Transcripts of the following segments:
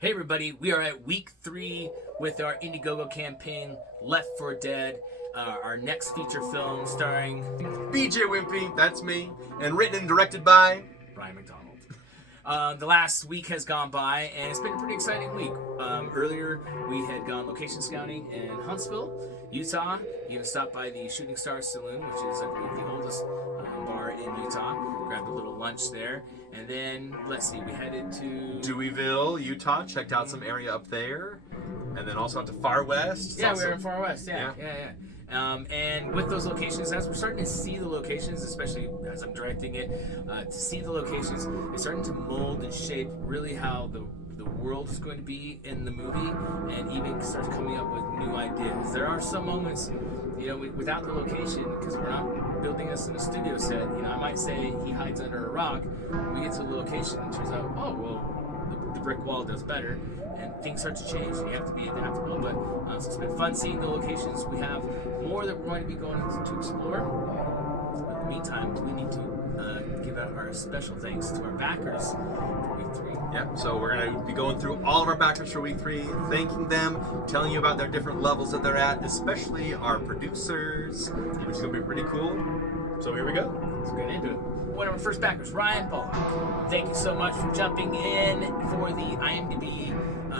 Hey everybody, we are at week 3 with our Indiegogo campaign, Left 4 Dead, our next feature film starring BJ Wimpy, that's me, and written and directed by Brian McDonald. The last week has gone by, and it's been a pretty exciting week. Earlier, we had gone location scouting in Huntsville, Utah. Even stopped by the Shooting Star Saloon, which is, I believe, the oldest bar in Utah. Grabbed a little lunch there. And then, let's see, we headed to Deweyville, Utah. Checked out some area up there. And then also out to Far West. Yeah, we were in Far West. Yeah. And with those locations, as we're starting to see the locations, especially as I'm directing it, to see the locations, it's starting to mold and shape really how the world is going to be in the movie, and even start coming up with new ideas. There are some moments, without the location, because we're not building this in a studio set. I might say he hides under a rock. We get to the location, and it turns out, oh well, the brick wall does better. And things start to change, and you have to be adaptable. But so it's been fun seeing the locations. We have more that we're going to be going to explore. But in the meantime, we need to give out our special thanks to our backers for week 3. Yep, so we're going to be going through all of our backers for week 3, thanking them, telling you about their different levels that they're at, especially our producers, which is going to be pretty cool. So here we go. Let's get into it. One of our first backers, Ryan Bullock. Thank you so much for jumping in for the IMDb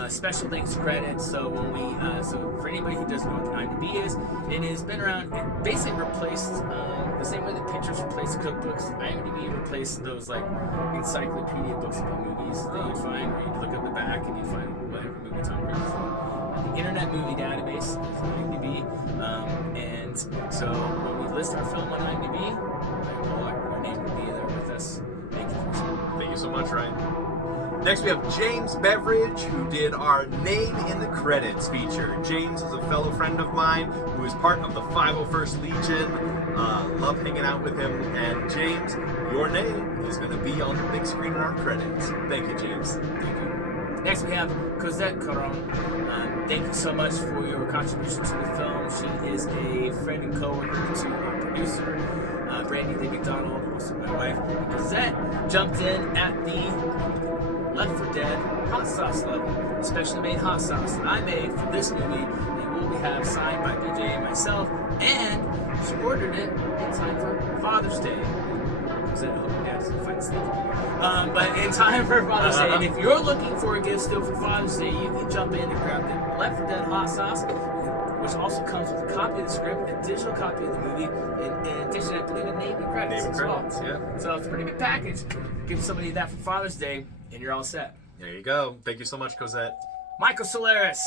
special thanks credits. So when so for anybody who doesn't know what the IMDb is, it has been around. It basically replaced the same way that Pinterest replaced cookbooks. IMDb replaced those like encyclopedia books about movies that you'd find, where you'd look at the back and you'd find whatever movie Tom Cruise is in. The Internet Movie Database is IMDb, and so when we list our film on IMDb, your name will be there with us. Thank you so much, Ryan. Next, we have James Beveridge, who did our Name in the Credits feature. James is a fellow friend of mine who is part of the 501st Legion. Love hanging out with him. And James, your name is going to be on the big screen in our credits. Thank you, James. Thank you. Next, we have Cosette Caron. Thank you so much for your contribution to the film. She is a friend and co-worker to our producer, Brandy Lee McDonald, also my wife. Cosette jumped in at the Left 4 Dead hot sauce level, the specially made hot sauce that I made for this movie that will have signed by BJ and myself, and she ordered it in time for Father's Day. Because I hope your dad doesn't find sneaky. But in time for Father's Day, and if you're looking for a gift still for Father's Day, you can jump in and grab the Left 4 Dead hot sauce, which also comes with a copy of the script, a digital copy of the movie, and in addition, I believe, a name and credits as well. Yeah. So it's a pretty big package. Give somebody that for Father's Day, and you're all set. There you go. Thank you so much, Cosette. Michael Solaris.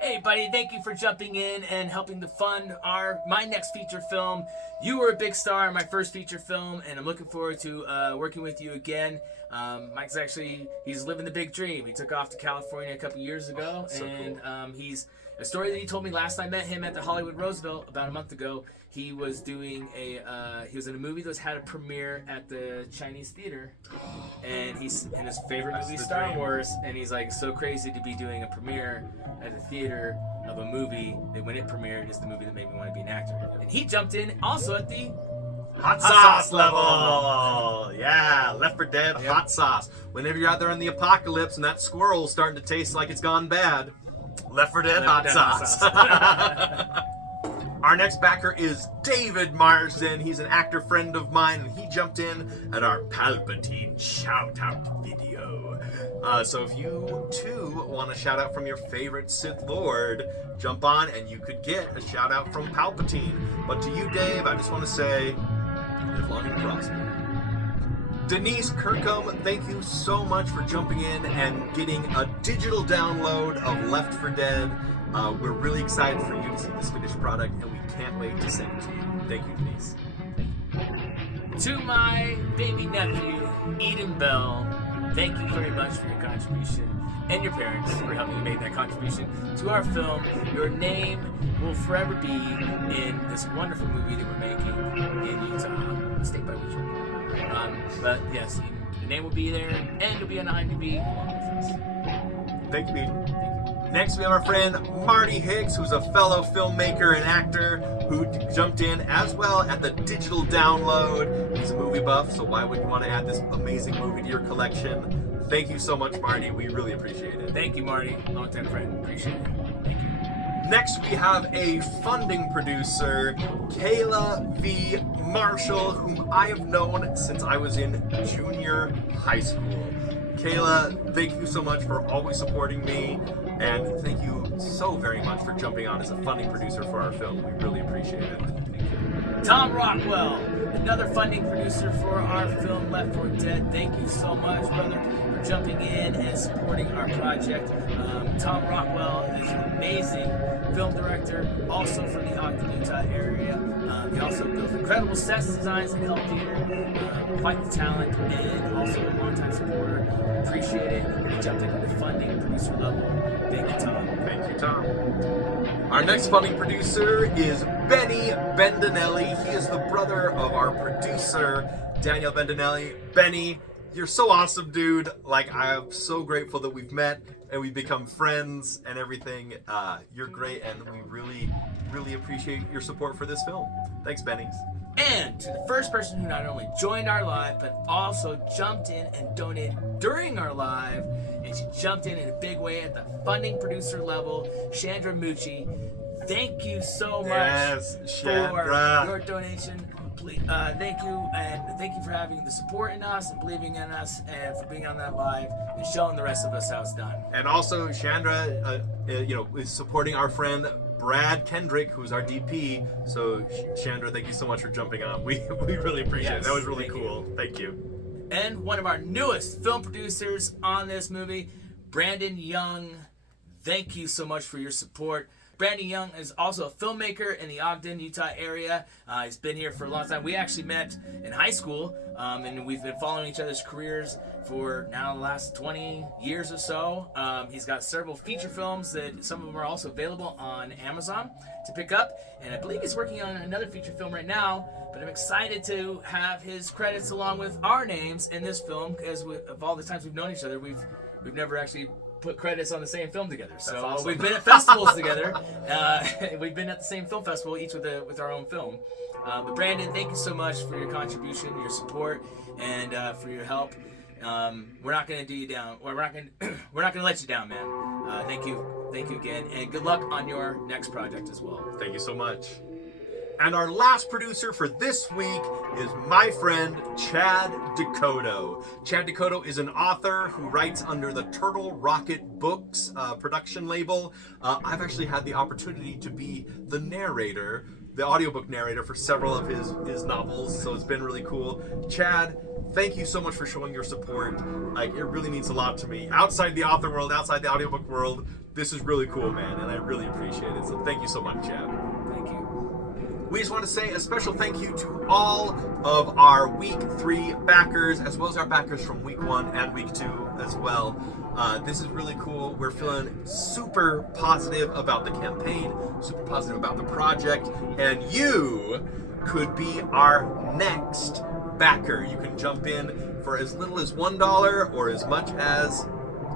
Hey, buddy, thank you for jumping in and helping to fund my next feature film. You were a big star in my first feature film, and I'm looking forward to working with you again. Mike's he's living the big dream. He took off to California a couple years ago, Cool. He's a story that he told me last time I met him at the Hollywood Roosevelt about a month ago. He was doing he was in a movie that had a premiere at the Chinese theater, and he's in his favorite movie, Star Wars, and he's like so crazy to be doing a premiere at the theater of a movie that when it premiered is the movie that made me want to be an actor. And he jumped in also at the hot sauce level. Yeah, Left 4 Dead hot sauce. Whenever you're out there in the apocalypse and that squirrel's starting to taste like it's gone bad, Left 4 Dead hot sauce. Our next backer is David Marsden. He's an actor friend of mine, and he jumped in at our Palpatine shout-out video. So if you, too, want a shout-out from your favorite Sith Lord, jump on and you could get a shout-out from Palpatine. But to you, Dave, I just want to say, live long and prosper. Denise Kirkham, thank you so much for jumping in and getting a digital download of Left 4 Dead. We're really excited for you to see this finished product, and we can't wait to send it to you. Thank you, Denise. To my baby nephew, Eden Bell, thank you very much for your contribution, and your parents for helping you make that contribution to our film. Your name will forever be in this wonderful movie that we're making in Utah, state by which but yes, the name will be there, and it'll be on IMDb along with us. Thank you, Eden. Next, we have our friend Marty Hicks, who's a fellow filmmaker and actor who jumped in as well at the digital download. He's a movie buff, so why would you want to add this amazing movie to your collection? Thank you so much, Marty. We really appreciate it. Thank you, Marty. Long-time friend. Appreciate it. Thank you. Next, we have a funding producer, Kayla V. Marshall, whom I have known since I was in junior high school. Kayla, thank you so much for always supporting me, and thank you so very much for jumping on as a funding producer for our film. We really appreciate it. Tom Rockwell, another funding producer for our film Left 4 Dead. Thank you so much, brother, for jumping in and supporting our project. Tom Rockwell is an amazing film director, also from the Ogden, Utah area. He also built incredible sets, designs, and helped theater. Quite the talent, and also a longtime supporter. Appreciate it. He jumped into the funding producer level. Thank you, Tom. Thank you, Tom. Our next funding producer is Benny Bendinelli. He is the brother of our producer, Daniel Bendinelli. Benny, you're so awesome, dude. Like, I'm so grateful that we've met and we've become friends and everything. You're great, and we really, really appreciate your support for this film. Thanks, Benny. And to the first person who not only joined our live, but also jumped in and donated during our live, and she jumped in a big way at the funding producer level, Chandra Mucci. Thank you so much for your donation. Please, thank you, and thank you for having the support in us and believing in us, and for being on that live and showing the rest of us how it's done. And also, Chandra, is supporting our friend Brad Kendrick, who's our DP. So, Chandra, thank you so much for jumping on. We really appreciate it. That was really cool. Thank you. And one of our newest film producers on this movie, Brandon Young. Thank you so much for your support. Brandon Young is also a filmmaker in the Ogden, Utah area. He's been here for a long time. We actually met in high school, and we've been following each other's careers for now the last 20 years or so. He's got several feature films that some of them are also available on Amazon to pick up, and I believe he's working on another feature film right now, but I'm excited to have his credits along with our names in this film, because of all the times we've known each other, we've never actually put credits on the same film together. So awesome. We've been at festivals together. We've been at the same film festival, each with our own film. But Brandon, thank you so much for your contribution, your support, and for your help. We're not going to do you down. We're not going to let you down, man. Thank you again, and good luck on your next project as well. Thank you so much. And our last producer for this week is my friend Chad Dakota. Chad Dakota is an author who writes under the Turtle Rocket Books production label. I've actually had the opportunity to be the narrator, the audiobook narrator for several of his novels, so it's been really cool. Chad, thank you so much for showing your support. Like, it really means a lot to me. Outside the author world, outside the audiobook world, this is really cool, man, and I really appreciate it. So thank you so much, Chad. Thank you. We just want to say a special thank you to all of our Week 3 backers, as well as our backers from Week 1 and Week 2 as well. This is really cool. We're feeling super positive about the campaign, super positive about the project, and you could be our next backer. You can jump in for as little as $1 or as much as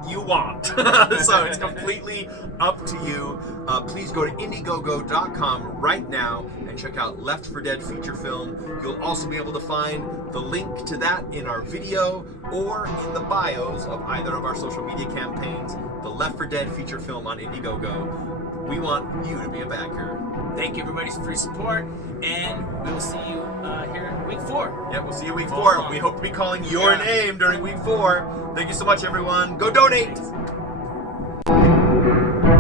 you want. So it's completely up to you. Please go to Indiegogo.com right now and check out Left 4 Dead feature film. You'll also be able to find the link to that in our video or in the bios of either of our social media campaigns. The Left 4 Dead feature film on Indiegogo. We want you to be a backer. Thank you, everybody, for your support, and we will see you here in Week 4. Yeah, we'll see you Week 4. We hope to be calling your name during Week 4. Thank you so much, everyone. Go donate! Thanks.